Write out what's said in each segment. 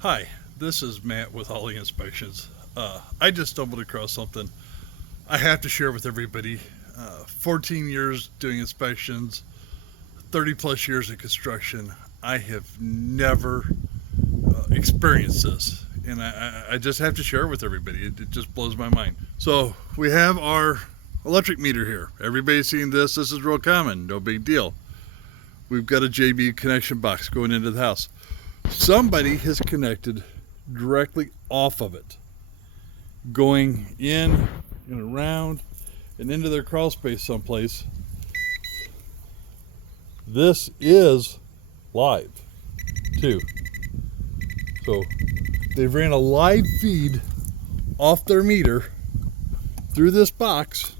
Hi, this is Matt with Holly Inspections. I just stumbled across something I have to share with everybody. 14 years doing inspections, 30 plus years in construction. I have never experienced this, and I just have to share it with everybody. It just blows my mind. So, we have our electric meter here. Everybody's seen this. This is real common, no big deal. We've got a JB connection box going into the house. Somebody has connected directly off of it, going in and around and into their crawl space someplace. This is live too. So they've ran a live feed off their meter through this box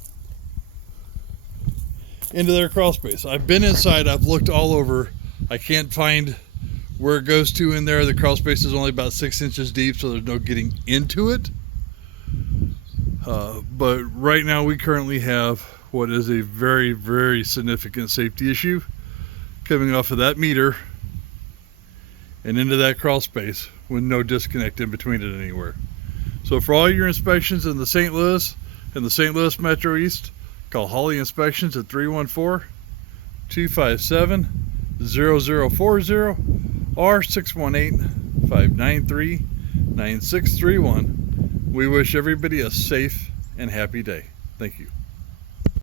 into their crawl space. I've been inside, I've looked all over. I can't find where it goes to in there. The crawl space is only about 6 inches deep, so there's no getting into it. But right now we currently have what is a very, very significant safety issue coming off of that meter and into that crawl space with no disconnect in between it anywhere. So for all your inspections in the St. Louis and the St. Louis Metro East, call Holly Inspections at 314-257-0040 or 618-593-9631. We wish everybody a safe and happy day. Thank you.